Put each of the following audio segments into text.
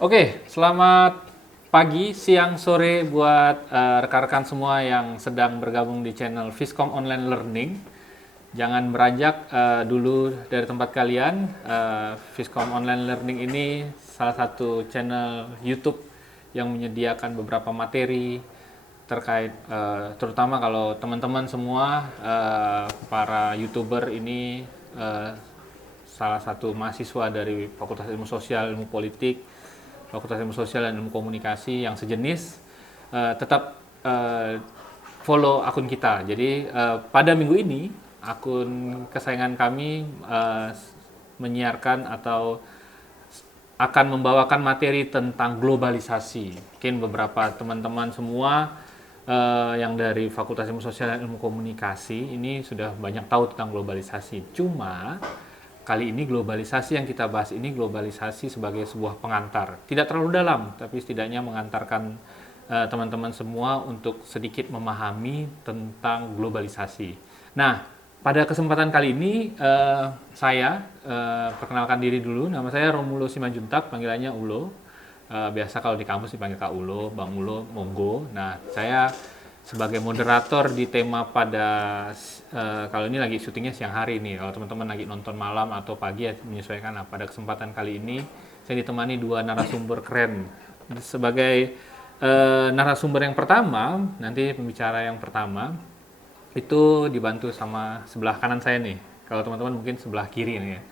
Oke, selamat pagi, siang, sore buat rekan-rekan semua yang sedang bergabung di channel Viskom Online Learning. Jangan beranjak dulu dari tempat kalian. Viskom Online Learning ini salah satu channel YouTube yang menyediakan beberapa materi terkait, terutama kalau teman-teman semua para YouTuber ini salah satu mahasiswa dari Fakultas Ilmu Sosial, Ilmu Politik, Fakultas Ilmu Sosial dan Ilmu Komunikasi yang sejenis, tetap follow akun kita. Jadi pada minggu ini akun kesayangan kami menyiarkan atau akan membawakan materi tentang globalisasi. Mungkin beberapa teman-teman semua yang dari Fakultas Ilmu Sosial dan Ilmu Komunikasi ini sudah banyak tahu tentang globalisasi. Cuma kali ini globalisasi yang kita bahas ini globalisasi sebagai sebuah pengantar. Tidak terlalu dalam, tapi setidaknya mengantarkan teman-teman semua untuk sedikit memahami tentang globalisasi. Nah, pada kesempatan kali ini saya perkenalkan diri dulu. Nama saya Romulo Simanjuntak, panggilannya Ulo. Biasa kalau di kampus dipanggil Kak Ulo, Bang Ulo, monggo. Nah, saya sebagai moderator di tema pada kalau ini lagi syutingnya siang hari nih. Kalau teman-teman lagi nonton malam atau pagi ya menyesuaikan. Nah, pada kesempatan kali ini saya ditemani dua narasumber keren. Sebagai narasumber yang pertama, nanti pembicara yang pertama itu dibantu sama sebelah kanan saya nih. Kalau teman-teman mungkin sebelah kiri nih ya.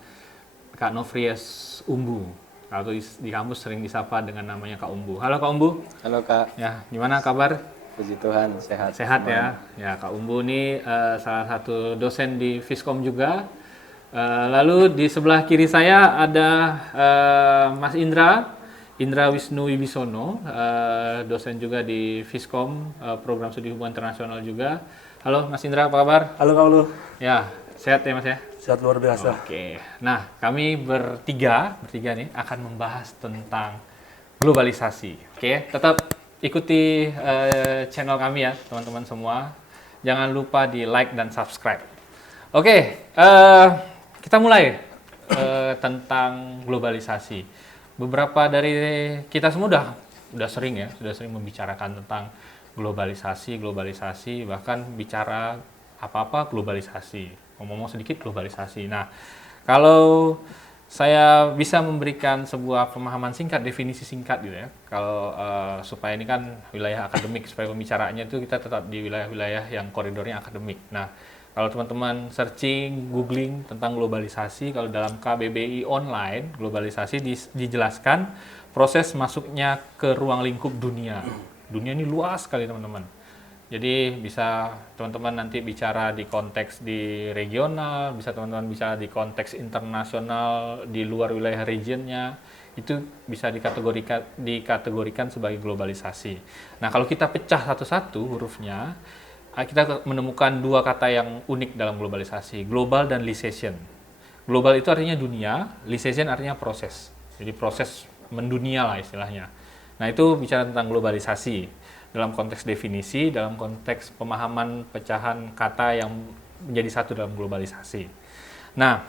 Kak Novrias Umbu. Atau di kampus sering disapa dengan namanya Kak Umbu. Halo Kak Umbu. Halo Kak. Ya, gimana kabar? Puji Tuhan, sehat. Sehat ya. Ya, Kak Umbu ini salah satu dosen di Viskom juga. Lalu di sebelah kiri saya ada Mas Indra Wisnu Wibisono, dosen juga di Viskom, program studi hubungan internasional juga. Halo Mas Indra, apa kabar? Halo Kak Ulu. Ya, sehat ya Mas ya? Sehat luar biasa. Oke, nah kami bertiga nih akan membahas tentang globalisasi. Oke, tetap ikuti channel kami ya teman-teman semua. Jangan lupa di like dan subscribe. Oke, kita mulai tentang globalisasi. Beberapa dari kita semua sudah sering membicarakan tentang globalisasi, bahkan bicara apa-apa globalisasi. Ngomong sedikit globalisasi. Nah, kalau saya bisa memberikan sebuah pemahaman singkat, definisi singkat gitu ya. Kalau supaya ini kan wilayah akademik, supaya pembicaraannya itu kita tetap di wilayah-wilayah yang koridornya akademik. Nah, kalau teman-teman searching, googling tentang globalisasi, kalau dalam KBBI online, globalisasi dijelaskan proses masuknya ke ruang lingkup dunia. Dunia ini luas sekali teman-teman. Jadi bisa teman-teman nanti bicara di konteks di regional, bisa teman-teman bicara di konteks internasional, di luar wilayah regionnya, itu bisa dikategorikan sebagai globalisasi. Nah, kalau kita pecah satu-satu hurufnya, kita menemukan dua kata yang unik dalam globalisasi, global dan lisation. Global itu artinya dunia, lisation artinya proses. Jadi proses mendunia lah istilahnya. Nah, itu bicara tentang globalisasi. Dalam konteks definisi, dalam konteks pemahaman pecahan kata yang menjadi satu dalam globalisasi. Nah,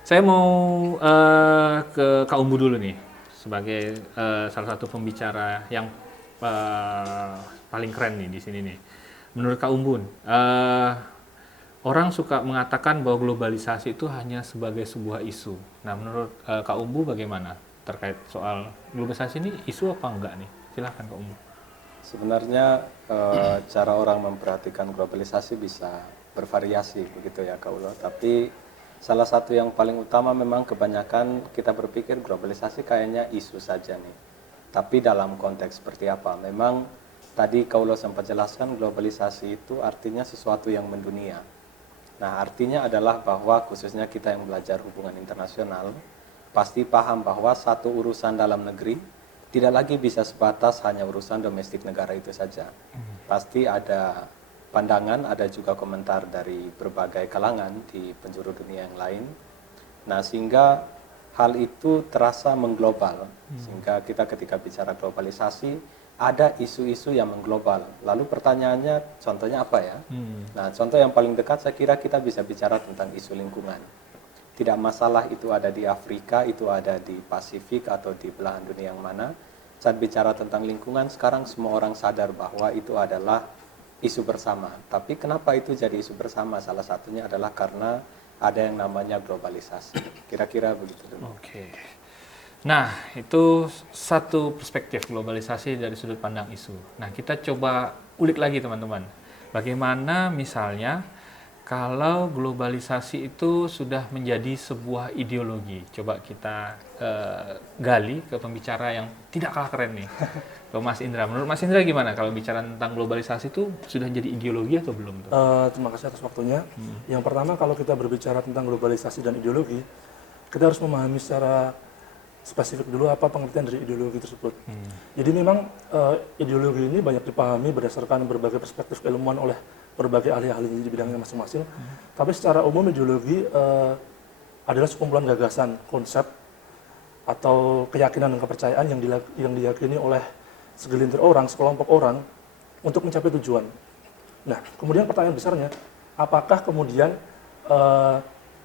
saya mau ke Kak Umbu dulu nih, sebagai salah satu pembicara yang paling keren nih di sini nih. Menurut Kak Umbu, orang suka mengatakan bahwa globalisasi itu hanya sebagai sebuah isu. Nah, menurut Kak Umbu bagaimana terkait soal globalisasi ini isu apa enggak nih? Silahkan Kak Umbu. Sebenarnya cara orang memperhatikan globalisasi bisa bervariasi begitu ya Kak Ulo. Tapi salah satu yang paling utama memang kebanyakan kita berpikir globalisasi kayaknya isu saja nih. Tapi dalam konteks seperti apa? Memang tadi Kak Ulo sempat jelaskan globalisasi itu artinya sesuatu yang mendunia. Nah, artinya adalah bahwa khususnya kita yang belajar hubungan internasional pasti paham bahwa satu urusan dalam negeri tidak lagi bisa sebatas hanya urusan domestik negara itu saja. Pasti ada pandangan, ada juga komentar dari berbagai kalangan di penjuru dunia yang lain. Nah, sehingga hal itu terasa mengglobal. Sehingga kita ketika bicara globalisasi, ada isu-isu yang mengglobal. Lalu pertanyaannya, contohnya apa ya? Nah, contoh yang paling dekat saya kira kita bisa bicara tentang isu lingkungan. Tidak masalah itu ada di Afrika, itu ada di Pasifik atau di belahan dunia yang mana. Saat bicara tentang lingkungan, sekarang semua orang sadar bahwa itu adalah isu bersama. Tapi kenapa itu jadi isu bersama? Salah satunya adalah karena ada yang namanya globalisasi. Kira-kira begitu dulu. Oke. Nah, itu satu perspektif globalisasi dari sudut pandang isu. Nah, kita coba ulik lagi teman-teman. Bagaimana misalnya kalau globalisasi itu sudah menjadi sebuah ideologi? Coba kita gali ke pembicara yang tidak kalah keren nih. Ke Mas Indra. Menurut Mas Indra gimana kalau bicara tentang globalisasi itu sudah jadi ideologi atau belum tuh? Terima kasih atas waktunya. Yang pertama, kalau kita berbicara tentang globalisasi dan ideologi, kita harus memahami secara spesifik dulu apa pengertian dari ideologi tersebut. Jadi memang ideologi ini banyak dipahami berdasarkan berbagai perspektif ilmuwan oleh berbagai ahli-ahli di bidangnya masing-masing. Tapi secara umum ideologi adalah sekumpulan gagasan, konsep, atau keyakinan dan kepercayaan yang diyakini oleh segelintir orang, sekelompok orang untuk mencapai tujuan. Nah, kemudian pertanyaan besarnya, apakah kemudian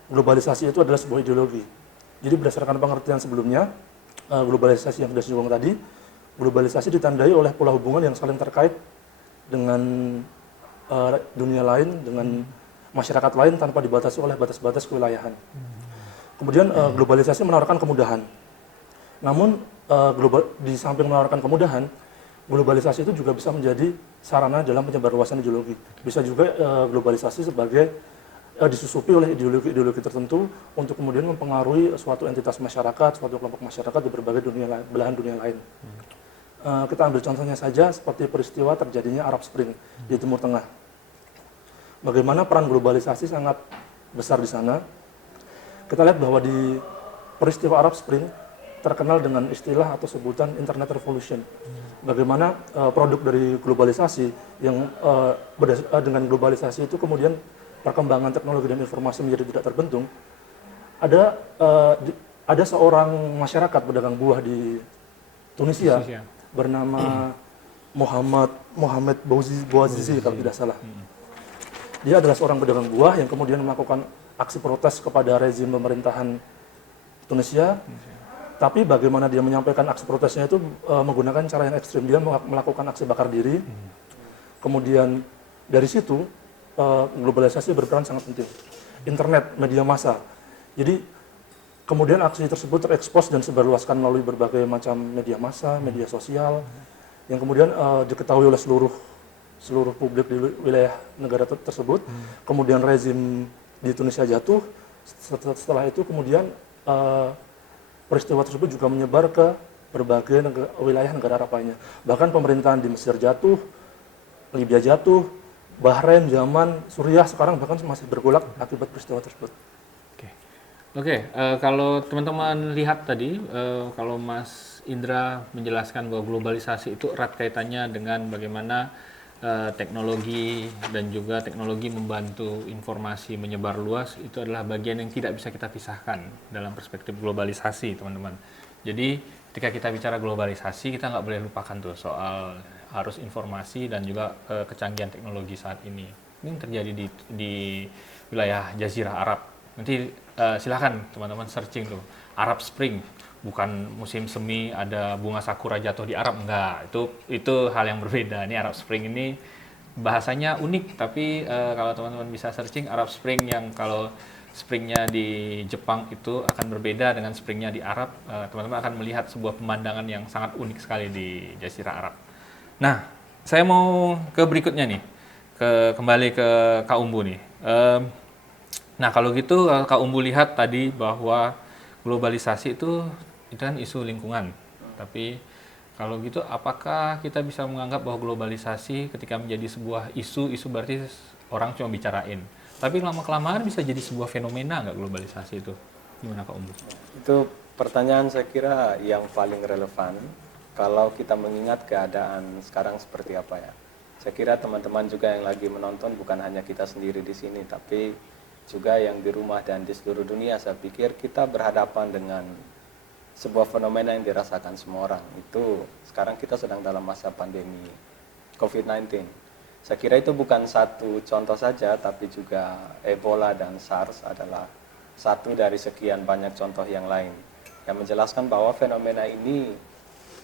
globalisasi itu adalah sebuah ideologi? Jadi berdasarkan pengertian sebelumnya, globalisasi yang sudah disinggung tadi, globalisasi ditandai oleh pola hubungan yang saling terkait dengan dunia lain, dengan masyarakat lain tanpa dibatasi oleh batas-batas kewilayahan. Kemudian globalisasi menawarkan kemudahan. Namun di samping menawarkan kemudahan, globalisasi itu juga bisa menjadi sarana dalam penyebarluasan ideologi. Bisa juga globalisasi sebagai disusupi oleh ideologi-ideologi tertentu untuk kemudian mempengaruhi suatu entitas masyarakat, suatu kelompok masyarakat di berbagai belahan dunia lain. Kita ambil contohnya saja seperti peristiwa terjadinya Arab Spring di Timur Tengah. Bagaimana peran globalisasi sangat besar di sana. Kita lihat bahwa di peristiwa Arab Spring terkenal dengan istilah atau sebutan Internet Revolution. Bagaimana produk dari globalisasi yang dengan globalisasi itu kemudian perkembangan teknologi dan informasi menjadi tidak terbendung. Ada seorang masyarakat pedagang buah di Tunisia bernama Mohamed Bouazizi kalau tidak salah. Dia adalah seorang pedagang buah yang kemudian melakukan aksi protes kepada rezim pemerintahan Tunisia. Tapi bagaimana dia menyampaikan aksi protesnya itu menggunakan cara yang ekstrim. Dia melakukan aksi bakar diri. Kemudian dari situ globalisasi berperan sangat penting. Internet, media massa. Jadi kemudian aksi tersebut terekspos dan sebarluaskan melalui berbagai macam media massa, media sosial, yang kemudian diketahui oleh seluruh publik di wilayah negara tersebut. Kemudian rezim di Tunisia jatuh. Setelah itu kemudian peristiwa tersebut juga menyebar ke berbagai wilayah negara Arab lainnya. Bahkan pemerintahan di Mesir jatuh, Libya jatuh, Bahrain, Yaman, Suriah sekarang bahkan masih bergolak akibat peristiwa tersebut. Oke, kalau teman-teman lihat tadi, kalau Mas Indra menjelaskan bahwa globalisasi itu erat kaitannya dengan bagaimana teknologi dan juga teknologi membantu informasi menyebar luas, itu adalah bagian yang tidak bisa kita pisahkan dalam perspektif globalisasi, teman-teman. Jadi ketika kita bicara globalisasi, kita nggak boleh lupakan tuh soal arus informasi dan juga kecanggihan teknologi saat ini. Ini yang terjadi di wilayah Jazirah Arab. Nanti silahkan teman-teman searching tuh, Arab Spring. Bukan musim semi ada bunga sakura jatuh di Arab, enggak. Itu hal yang berbeda. Ini Arab Spring ini bahasanya unik, tapi kalau teman-teman bisa searching Arab Spring yang kalau springnya di Jepang itu akan berbeda dengan springnya di Arab, teman-teman akan melihat sebuah pemandangan yang sangat unik sekali di Jazirah Arab. Nah, saya mau ke berikutnya nih, kembali ke Kak Umbu nih. Nah, kalau gitu Kak Umbu lihat tadi bahwa globalisasi itu kan isu lingkungan. Tapi kalau gitu, apakah kita bisa menganggap bahwa globalisasi ketika menjadi sebuah isu berarti orang cuma bicarain. Tapi lama-kelamaan bisa jadi sebuah fenomena nggak globalisasi itu? Gimana Kak Umbu? Itu pertanyaan saya kira yang paling relevan kalau kita mengingat keadaan sekarang seperti apa ya. Saya kira teman-teman juga yang lagi menonton bukan hanya kita sendiri di sini, tapi juga yang di rumah dan di seluruh dunia. Saya pikir kita berhadapan dengan sebuah fenomena yang dirasakan semua orang. Itu sekarang kita sedang dalam masa pandemi COVID-19. Saya kira itu bukan satu contoh saja, tapi juga Ebola dan SARS adalah satu dari sekian banyak contoh yang lain yang menjelaskan bahwa fenomena ini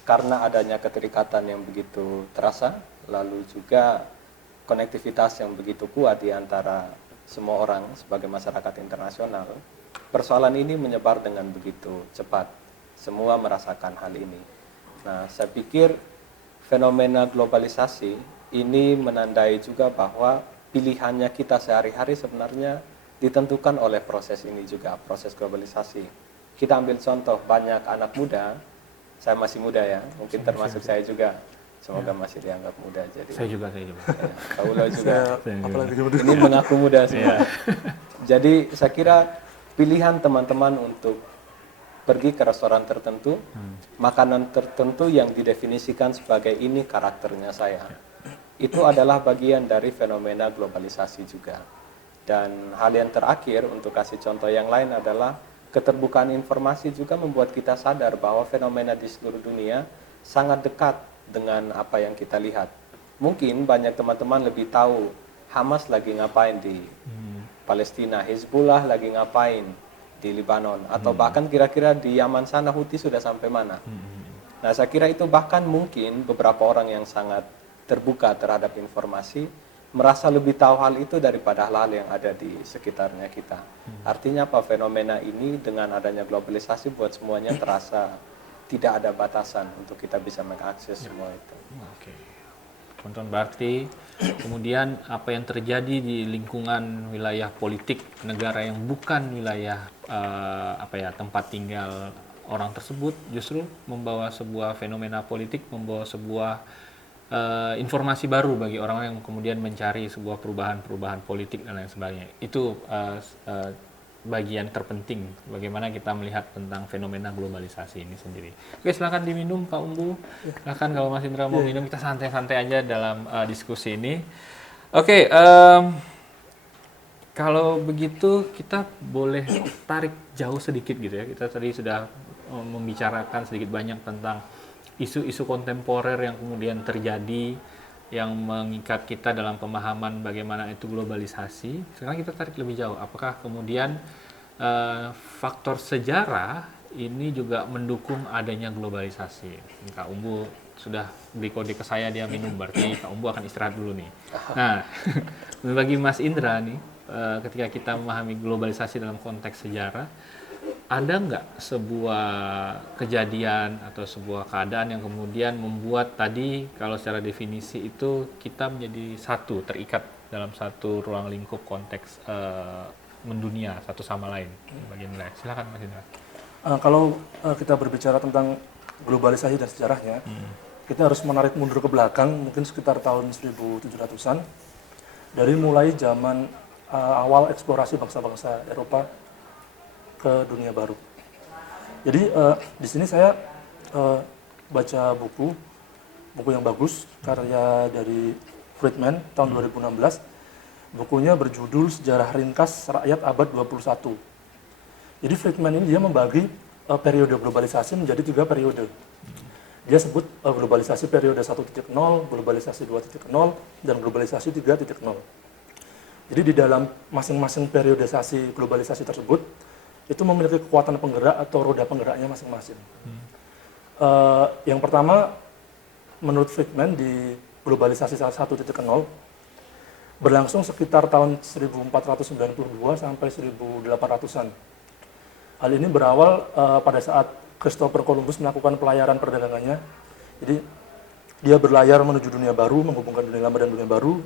karena adanya keterikatan yang begitu terasa, lalu juga konektivitas yang begitu kuat di antara semua orang sebagai masyarakat internasional, persoalan ini menyebar dengan begitu cepat. Semua merasakan hal ini. Nah, saya pikir fenomena globalisasi ini menandai juga bahwa pilihannya kita sehari-hari sebenarnya ditentukan oleh proses ini juga, proses globalisasi. Kita ambil contoh, banyak anak muda, saya masih muda ya, mungkin termasuk saya juga, semoga masih dianggap muda. Jadi Saya juga. ya, Kak Ulo juga, Apalagi ini mengaku muda semua. Jadi saya kira pilihan teman-teman untuk pergi ke restoran tertentu, makanan tertentu yang didefinisikan sebagai ini karakternya saya, itu adalah bagian dari fenomena globalisasi juga. Dan hal yang terakhir untuk kasih contoh yang lain adalah keterbukaan informasi juga membuat kita sadar bahwa fenomena di seluruh dunia sangat dekat dengan apa yang kita lihat. Mungkin banyak teman-teman lebih tahu Hamas lagi ngapain di Palestina, Hezbollah lagi ngapain di Lebanon, atau bahkan kira-kira di Yaman sana Houthi sudah sampai mana. Nah, saya kira itu bahkan mungkin beberapa orang yang sangat terbuka terhadap informasi merasa lebih tahu hal itu daripada hal-hal yang ada di sekitarnya kita. Artinya apa? Fenomena ini dengan adanya globalisasi buat semuanya terasa tidak ada batasan untuk kita bisa mengakses semua itu. Oke. Tonton berarti kemudian apa yang terjadi di lingkungan wilayah politik negara yang bukan wilayah tempat tinggal orang tersebut justru membawa sebuah fenomena politik, membawa sebuah informasi baru bagi orang-orang yang kemudian mencari sebuah perubahan politik dan lain sebagainya. Itu bagian terpenting bagaimana kita melihat tentang fenomena globalisasi ini sendiri. Oke, silakan diminum Pak Umbu. Silakan kalau Mas Indra mau minum, kita santai-santai aja dalam diskusi ini. Oke, kalau begitu kita boleh tarik jauh sedikit gitu ya. Kita tadi sudah membicarakan sedikit banyak tentang isu-isu kontemporer yang kemudian terjadi yang mengikat kita dalam pemahaman bagaimana itu globalisasi. Sekarang kita tarik lebih jauh. Apakah kemudian faktor sejarah ini juga mendukung adanya globalisasi? Kak Umbu sudah beri kode ke saya, dia minum, berarti Kak Umbu akan istirahat dulu nih. Nah, bagi Mas Indra nih, ketika kita memahami globalisasi dalam konteks sejarah, ada nggak sebuah kejadian atau sebuah keadaan yang kemudian membuat tadi kalau secara definisi itu kita menjadi satu, terikat dalam satu ruang lingkup konteks mendunia satu sama lain bagian wilayah? Silakan Mas Indra. Kalau kita berbicara tentang globalisasi dan sejarahnya, kita harus menarik mundur ke belakang mungkin sekitar tahun 1700-an, dari mulai zaman awal eksplorasi bangsa-bangsa Eropa ke dunia baru. Jadi di sini saya baca buku yang bagus karya dari Friedman tahun 2016. Bukunya berjudul Sejarah Ringkas Rakyat Abad 21. Jadi Friedman ini dia membagi periode globalisasi menjadi 3 periode. Dia sebut globalisasi periode 1.0, globalisasi 2.0, dan globalisasi 3.0. Jadi di dalam masing-masing periodisasi globalisasi tersebut itu memiliki kekuatan penggerak atau roda penggeraknya masing-masing. Yang pertama, menurut Friedman di globalisasi 1.0 berlangsung sekitar tahun 1492 sampai 1800-an. Hal ini berawal pada saat Christopher Columbus melakukan pelayaran perdagangannya. Jadi dia berlayar menuju dunia baru, menghubungkan dunia lama dan dunia baru,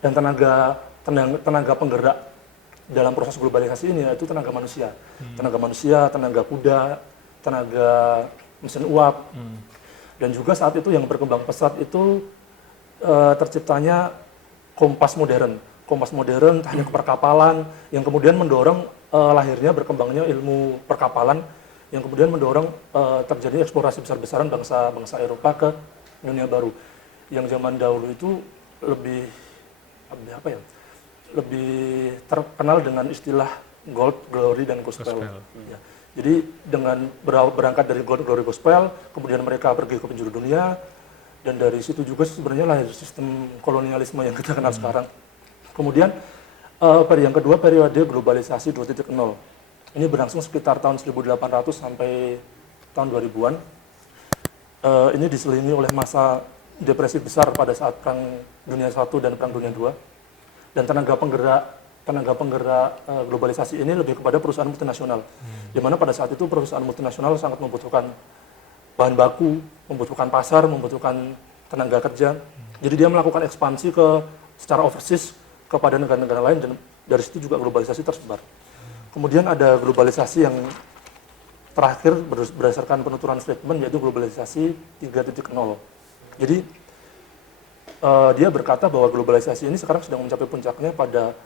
dan tenaga penggerak dalam proses globalisasi ini yaitu tenaga manusia. Tenaga kuda, tenaga mesin uap. Dan juga saat itu yang berkembang pesat itu terciptanya kompas modern. Kompas modern, teknik perkapalan yang kemudian mendorong lahirnya berkembangnya ilmu perkapalan yang kemudian mendorong terjadi eksplorasi besar-besaran bangsa Eropa ke dunia baru. Yang zaman dahulu itu lebih terkenal dengan istilah gold, glory, dan gospel. Ya. Jadi dengan berangkat dari gold, glory, gospel, kemudian mereka pergi ke penjuru dunia, dan dari situ juga sebenarnya lahir sistem kolonialisme yang kita kenal sekarang. Kemudian Yang kedua, periode globalisasi 2.0. Ini berlangsung sekitar tahun 1800 sampai tahun 2000-an. Ini diselingi oleh masa depresi besar pada saat Perang Dunia I dan Perang Dunia II. Dan tenaga penggerak globalisasi ini lebih kepada perusahaan multinasional. Di mana pada saat itu perusahaan multinasional sangat membutuhkan bahan baku, membutuhkan pasar, membutuhkan tenaga kerja. Jadi dia melakukan ekspansi secara overseas kepada negara-negara lain, dan dari situ juga globalisasi tersebar. Kemudian ada globalisasi yang terakhir berdasarkan penuturan statement, yaitu globalisasi 3.0. Jadi dia berkata bahwa globalisasi ini sekarang sedang mencapai puncaknya pada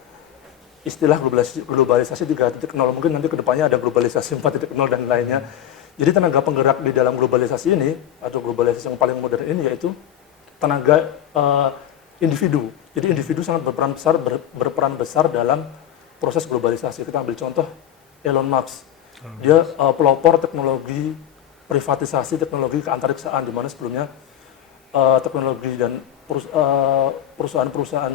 istilah globalisasi 3.0. Mungkin nanti kedepannya ada globalisasi 4.0 dan lainnya. Jadi tenaga penggerak di dalam globalisasi ini, atau globalisasi yang paling modern ini, yaitu tenaga individu. Jadi individu sangat berperan besar dalam proses globalisasi. Kita ambil contoh Elon Musk. Dia pelopor teknologi privatisasi, teknologi keantariksaan, di mana sebelumnya teknologi dan perusahaan-perusahaan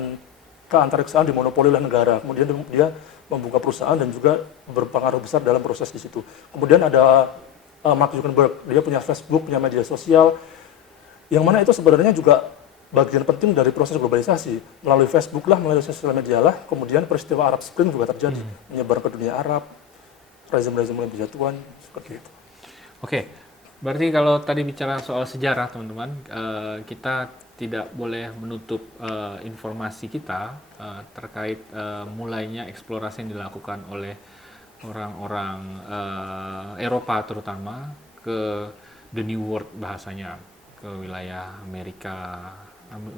keantariksaan dimonopoli oleh negara. Kemudian dia membuka perusahaan dan juga berpengaruh besar dalam proses di situ. Kemudian ada Mark Zuckerberg. Dia punya Facebook, punya media sosial, yang mana itu sebenarnya juga bagian penting dari proses globalisasi. Melalui Facebook lah, melalui sosial media lah, kemudian peristiwa Arab Spring juga terjadi, menyebar ke dunia Arab, rezim-rezim mulai berjatuhan, seperti itu. Oke, berarti kalau tadi bicara soal sejarah, teman-teman, kita tidak boleh menutup informasi kita terkait mulainya eksplorasi yang dilakukan oleh orang-orang Eropa terutama ke the New World bahasanya, ke wilayah Amerika,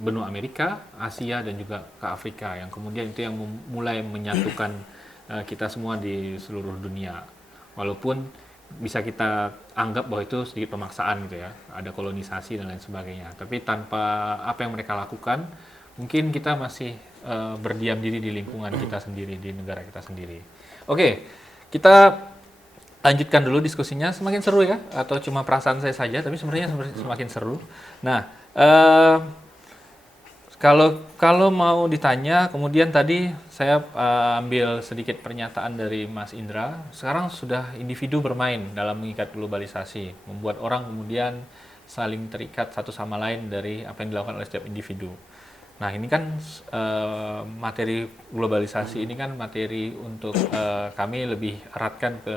benua Amerika, Asia, dan juga ke Afrika, yang kemudian itu yang mulai menyatukan kita semua di seluruh dunia. Walaupun bisa kita anggap bahwa itu sedikit pemaksaan gitu ya, ada kolonisasi dan lain sebagainya. Tapi tanpa apa yang mereka lakukan, mungkin kita masih berdiam diri di lingkungan kita sendiri, di negara kita sendiri. Oke, kita lanjutkan dulu diskusinya. Semakin seru ya, atau cuma perasaan saya saja, tapi sebenarnya semakin seru. Nah, kalau mau ditanya, kemudian tadi saya ambil sedikit pernyataan dari Mas Indra. Sekarang sudah individu bermain dalam mengikat globalisasi, membuat orang kemudian saling terikat satu sama lain dari apa yang dilakukan oleh setiap individu. Nah, ini kan materi globalisasi ini kan materi untuk kami lebih eratkan ke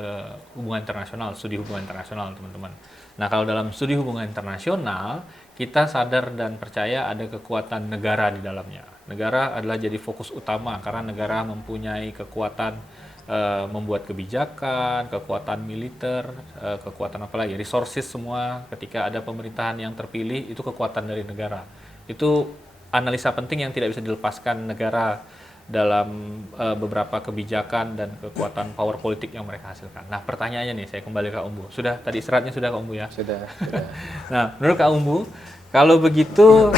hubungan internasional, studi hubungan internasional, teman-teman. Nah, kalau dalam studi hubungan internasional, kita sadar dan percaya ada kekuatan negara di dalamnya. Negara adalah jadi fokus utama karena negara mempunyai kekuatan membuat kebijakan, kekuatan militer, kekuatan apa lagi, resources semua. Ketika ada pemerintahan yang terpilih, itu kekuatan dari negara. Itu analisa penting yang tidak bisa dilepaskan negara dalam beberapa kebijakan dan kekuatan power politik yang mereka hasilkan. Nah, pertanyaannya nih, saya kembali ke Kak Umbu. Sudah, tadi istirahatnya sudah Kak Umbu ya? Sudah. Nah, menurut Kak Umbu, kalau begitu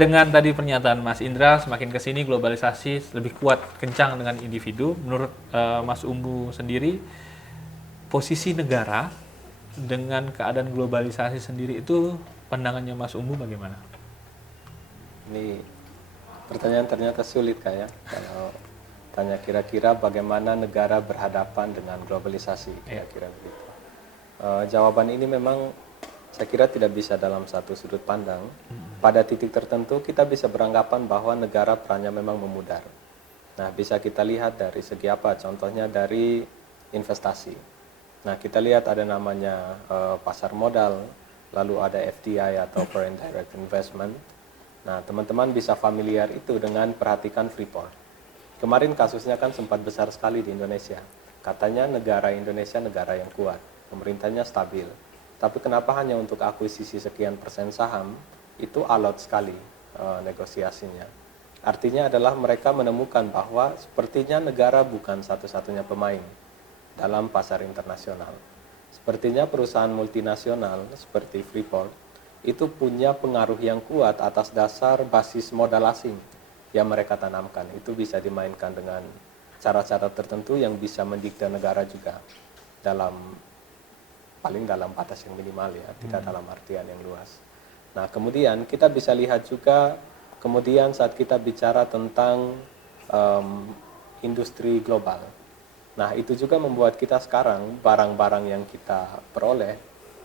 dengan tadi pernyataan Mas Indra, semakin ke sini globalisasi lebih kuat, kencang dengan individu. Menurut Mas Umbu sendiri, posisi negara dengan keadaan globalisasi sendiri itu pandangannya Mas Umbu bagaimana? Ini pertanyaan ternyata sulit kayak kalau tanya kira-kira bagaimana negara berhadapan dengan globalisasi, kira-kira begitu. Jawaban ini memang saya kira tidak bisa dalam satu sudut pandang. Pada titik tertentu kita bisa beranggapan bahwa negara perannya memang memudar. Nah, bisa kita lihat dari segi apa? Contohnya dari investasi. Nah, kita lihat ada namanya pasar modal, lalu ada FDI atau Foreign Direct Investment. Nah, teman-teman bisa familiar itu dengan perhatikan Freeport. Kemarin kasusnya kan sempat besar sekali di Indonesia. Katanya negara Indonesia negara yang kuat, pemerintahnya stabil. Tapi kenapa hanya untuk akuisisi sekian persen saham, itu alot sekali negosiasinya. Artinya adalah mereka menemukan bahwa sepertinya negara bukan satu-satunya pemain dalam pasar internasional. Sepertinya perusahaan multinasional seperti Freeport itu punya pengaruh yang kuat atas dasar basis modal asing yang mereka tanamkan. Itu bisa dimainkan dengan cara-cara tertentu yang bisa mendikte negara juga paling dalam batas yang minimal ya, tidak dalam artian yang luas. Nah, kemudian kita bisa lihat juga kemudian saat kita bicara tentang industri global. Nah, itu juga membuat kita sekarang barang-barang yang kita peroleh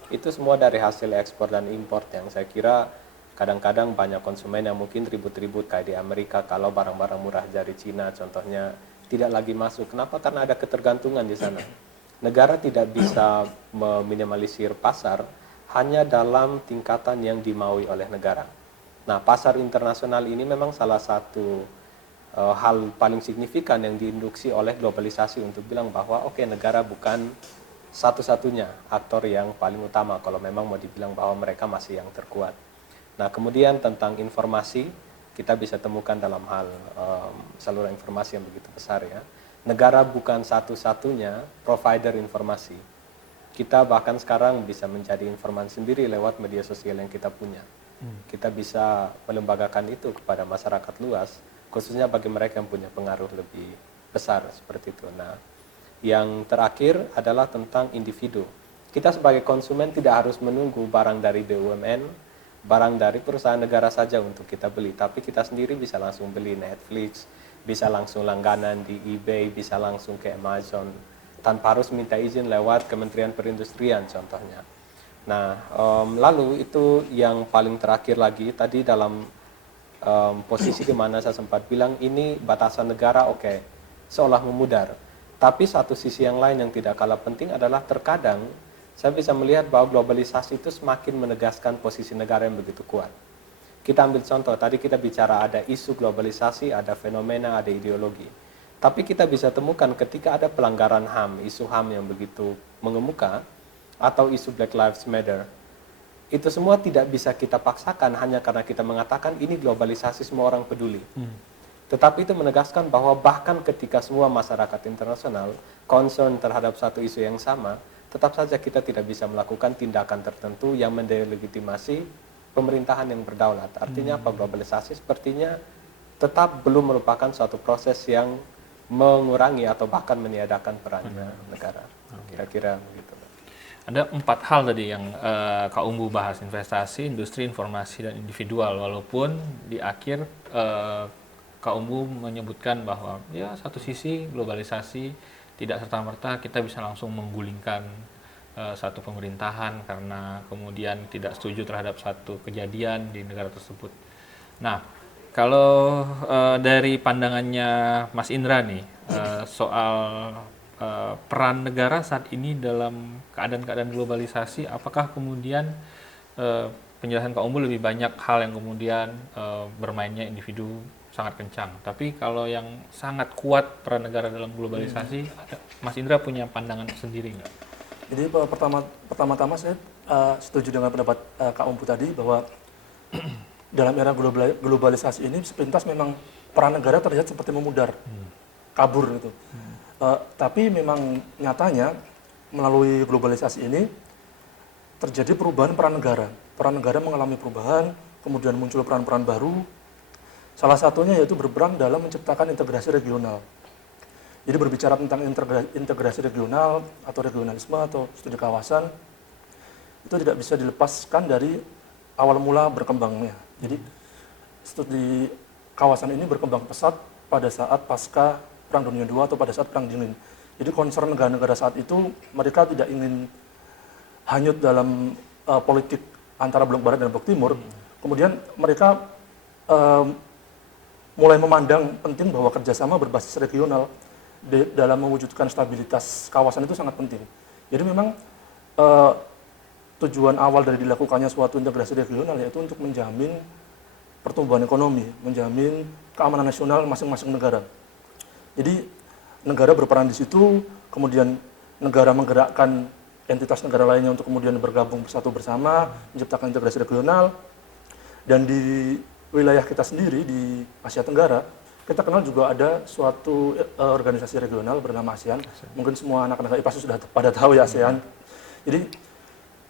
itu semua dari hasil ekspor dan impor, yang saya kira kadang-kadang banyak konsumen yang mungkin ribut-ribut kayak di Amerika kalau barang-barang murah dari Cina contohnya tidak lagi masuk. Kenapa? Karena ada ketergantungan di sana. Negara tidak bisa meminimalisir pasar hanya dalam tingkatan yang dimaui oleh negara. Nah, pasar internasional ini memang salah satu hal paling signifikan yang diinduksi oleh globalisasi untuk bilang bahwa oke, negara bukan satu-satunya aktor yang paling utama kalau memang mau dibilang bahwa mereka masih yang terkuat. Nah, kemudian tentang informasi, kita bisa temukan dalam hal saluran informasi yang begitu besar ya. Negara bukan satu-satunya provider informasi. Kita bahkan sekarang bisa menjadi informan sendiri lewat media sosial yang kita punya. Kita bisa melembagakan itu kepada masyarakat luas, khususnya bagi mereka yang punya pengaruh lebih besar seperti itu. Nah, yang terakhir adalah tentang individu. Kita sebagai konsumen tidak harus menunggu barang dari BUMN, barang dari perusahaan negara saja untuk kita beli, tapi kita sendiri bisa langsung beli Netflix, bisa langsung langganan di eBay, bisa langsung ke Amazon, tanpa harus minta izin lewat Kementerian Perindustrian contohnya. Nah, lalu itu yang paling terakhir lagi, tadi dalam posisi di mana saya sempat bilang ini batasan negara, oke, seolah memudar. Tapi satu sisi yang lain yang tidak kalah penting adalah terkadang saya bisa melihat bahwa globalisasi itu semakin menegaskan posisi negara yang begitu kuat. Kita ambil contoh, tadi kita bicara ada isu globalisasi, ada fenomena, ada ideologi. Tapi kita bisa temukan ketika ada pelanggaran HAM, isu HAM yang begitu mengemuka, atau isu Black Lives Matter, itu semua tidak bisa kita paksakan hanya karena kita mengatakan ini globalisasi, semua orang peduli. Tetapi itu menegaskan bahwa bahkan ketika semua masyarakat internasional concern terhadap satu isu yang sama, tetap saja kita tidak bisa melakukan tindakan tertentu yang mendelegitimasi pemerintahan yang berdaulat. Artinya apa? Globalisasi sepertinya tetap belum merupakan suatu proses yang mengurangi atau bahkan meniadakan perannya negara. Kira-kira begitu. Ada 4 hal tadi yang Kak Umbu bahas, investasi, industri, informasi, dan individual. Walaupun di akhir Kak Umbu menyebutkan bahwa ya satu sisi globalisasi tidak serta-merta kita bisa langsung menggulingkan satu pemerintahan karena kemudian tidak setuju terhadap satu kejadian di negara tersebut. Nah, kalau dari pandangannya Mas Indra nih soal peran negara saat ini dalam keadaan-keadaan globalisasi, apakah kemudian penjelasan Kak Umbu lebih banyak hal yang kemudian bermainnya individu sangat kencang. Tapi kalau yang sangat kuat peran negara dalam globalisasi, Mas Indra punya pandangan sendiri nggak? Jadi pertama-tama saya setuju dengan pendapat Kak Umbu tadi bahwa dalam era globalisasi ini sepintas memang peran negara terlihat seperti memudar, kabur gitu. Tapi memang nyatanya melalui globalisasi ini terjadi perubahan peran negara. Peran negara mengalami perubahan, kemudian muncul peran-peran baru. Salah satunya yaitu berperan dalam menciptakan integrasi regional. Jadi berbicara tentang integrasi regional atau regionalisme atau studi kawasan, itu tidak bisa dilepaskan dari awal mula berkembangnya. Jadi studi kawasan ini berkembang pesat pada saat pasca Perang Dunia II atau pada saat Perang Dingin. Jadi concern negara-negara saat itu, mereka tidak ingin hanyut dalam politik antara blok barat dan blok timur. Kemudian mereka mulai memandang penting bahwa kerjasama berbasis regional dalam mewujudkan stabilitas kawasan itu sangat penting. Jadi memang tujuan awal dari dilakukannya suatu integrasi regional yaitu untuk menjamin pertumbuhan ekonomi, menjamin keamanan nasional masing-masing negara. Jadi negara berperan di situ, kemudian negara menggerakkan entitas negara lainnya untuk kemudian bergabung bersatu bersama, menciptakan integrasi regional. Dan di wilayah kita sendiri di Asia Tenggara, kita kenal juga ada suatu organisasi regional bernama ASEAN. Mungkin semua anak-anak IPA sudah pada tahu ya ASEAN. Jadi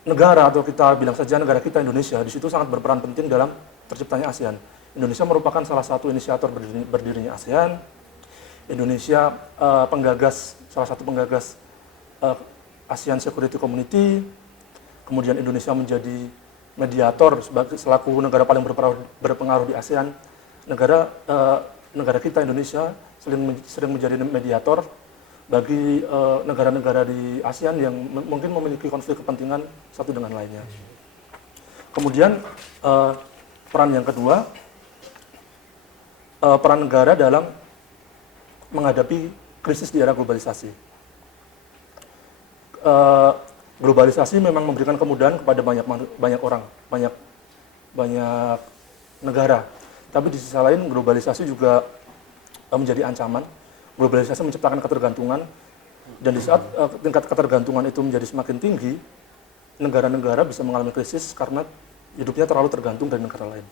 negara atau kita bilang saja negara kita Indonesia di situ sangat berperan penting dalam terciptanya ASEAN. Indonesia merupakan salah satu inisiator berdirinya ASEAN. Indonesia salah satu penggagas ASEAN Security Community. Kemudian Indonesia menjadi mediator selaku negara paling berpengaruh di ASEAN. Negara negara kita Indonesia sering menjadi mediator bagi negara-negara di ASEAN yang mungkin memiliki konflik kepentingan satu dengan lainnya. Kemudian peran yang kedua, peran negara dalam menghadapi krisis di era globalisasi. Globalisasi memang memberikan kemudahan kepada banyak orang, banyak negara. Tapi di sisi lain globalisasi juga menjadi ancaman. Globalisasi menciptakan ketergantungan, dan di saat tingkat ketergantungan itu menjadi semakin tinggi, negara-negara bisa mengalami krisis karena hidupnya terlalu tergantung dari negara lain.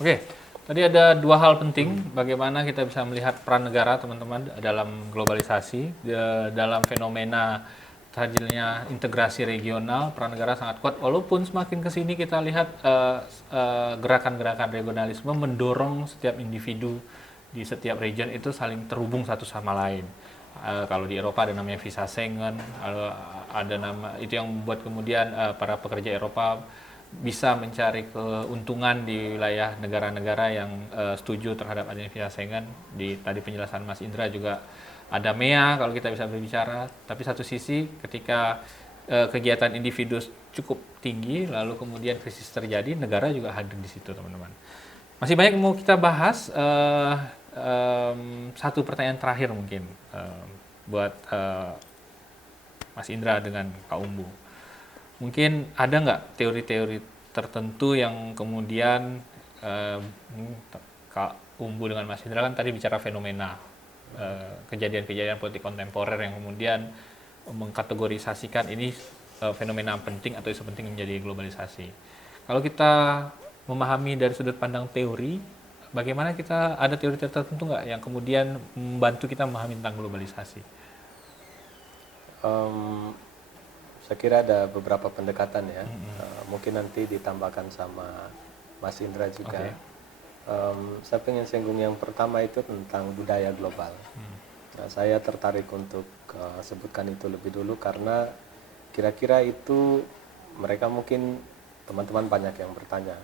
Oke. Tadi ada dua hal penting bagaimana kita bisa melihat peran negara, teman-teman, dalam globalisasi, dalam fenomena terjadinya integrasi regional. Peran negara sangat kuat, walaupun semakin ke sini kita lihat gerakan-gerakan regionalisme mendorong setiap individu di setiap region itu saling terhubung satu sama lain. Kalau di Eropa ada namanya visa Schengen, ada nama itu yang membuat kemudian para pekerja Eropa bisa mencari keuntungan di wilayah negara-negara yang setuju terhadap adanya visa Schengen. Di tadi penjelasan Mas Indra juga ada MEA kalau kita bisa berbicara. Tapi satu sisi ketika kegiatan individu cukup tinggi, lalu kemudian krisis terjadi, negara juga hadir di situ, teman-teman. Masih banyak yang mau kita bahas. Satu pertanyaan terakhir mungkin buat Mas Indra dengan Kak Umbu. Mungkin ada nggak teori-teori tertentu yang kemudian Kak Umbu dengan Mas Indra kan tadi bicara fenomena kejadian-kejadian politik kontemporer yang kemudian mengkategorisasikan ini fenomena penting atau isu penting menjadi globalisasi. Kalau kita memahami dari sudut pandang teori, bagaimana kita ada teori tertentu nggak yang kemudian membantu kita memahami tentang globalisasi? Saya kira ada beberapa pendekatan ya, mungkin nanti ditambahkan sama Mas Indra juga. Saya pengen singgung yang pertama itu tentang budaya global. Nah, saya tertarik untuk sebutkan itu lebih dulu karena kira-kira itu mereka mungkin teman-teman banyak yang bertanya.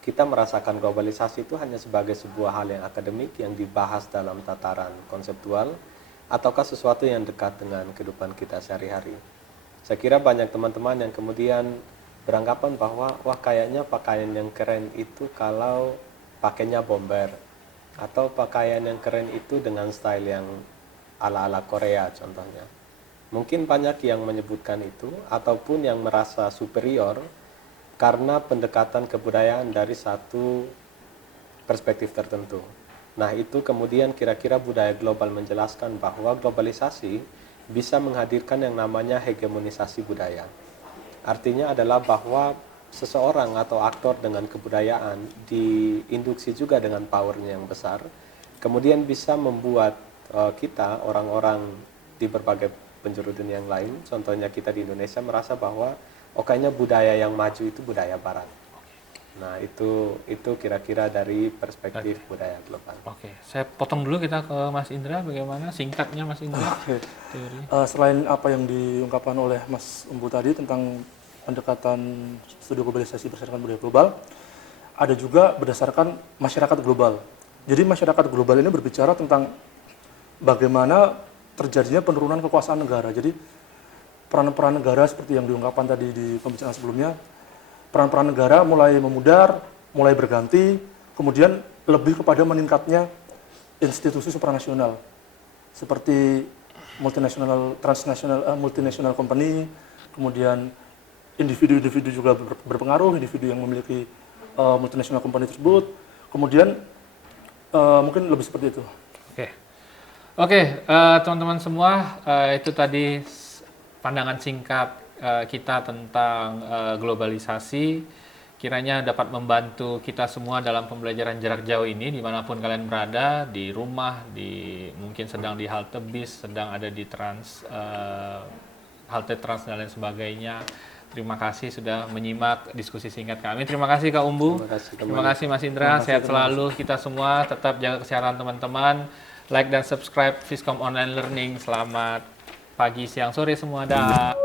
Kita merasakan globalisasi itu hanya sebagai sebuah hal yang akademik yang dibahas dalam tataran konseptual ataukah sesuatu yang dekat dengan kehidupan kita sehari-hari. Saya kira banyak teman-teman yang kemudian beranggapan bahwa wah kayaknya pakaian yang keren itu kalau pakainya bomber, atau pakaian yang keren itu dengan style yang ala-ala Korea contohnya. Mungkin banyak yang menyebutkan itu ataupun yang merasa superior karena pendekatan kebudayaan dari satu perspektif tertentu. Nah, itu kemudian kira-kira budaya global menjelaskan bahwa globalisasi bisa menghadirkan yang namanya hegemonisasi budaya. Artinya adalah bahwa seseorang atau aktor dengan kebudayaan diinduksi juga dengan powernya yang besar, kemudian bisa membuat kita, orang-orang di berbagai penjuru dunia yang lain, contohnya kita di Indonesia, merasa bahwa kayaknya budaya yang maju itu budaya barat. Nah, itu kira-kira dari perspektif budaya global. Oke, saya potong dulu kita ke Mas Indra, bagaimana singkatnya Mas Indra? Teori. Selain apa yang diungkapkan oleh Mas Umbu tadi tentang pendekatan studi globalisasi berdasarkan budaya global, ada juga berdasarkan masyarakat global. Jadi masyarakat global ini berbicara tentang bagaimana terjadinya penurunan kekuasaan negara. Jadi peran-peran negara seperti yang diungkapkan tadi di pembicaraan sebelumnya, peran-peran negara mulai memudar, mulai berganti, kemudian lebih kepada meningkatnya institusi supranasional seperti multinational company, kemudian individu-individu juga berpengaruh, individu yang memiliki multinational company tersebut, kemudian mungkin lebih seperti itu. Oke, teman-teman semua, itu tadi pandangan singkat kita tentang globalisasi. Kiranya dapat membantu kita semua dalam pembelajaran jarak jauh ini, dimanapun kalian berada, di rumah, mungkin sedang di halte bis, sedang ada di halte trans dan lain sebagainya. Terima kasih sudah menyimak diskusi singkat kami. Terima kasih Kak Umbu. Terima kasih Mas Indra. Sehat selalu kita semua. Tetap jaga kesehatan teman-teman. Like dan subscribe Fiskom Online Learning. Selamat pagi, siang, sore semua. Dah.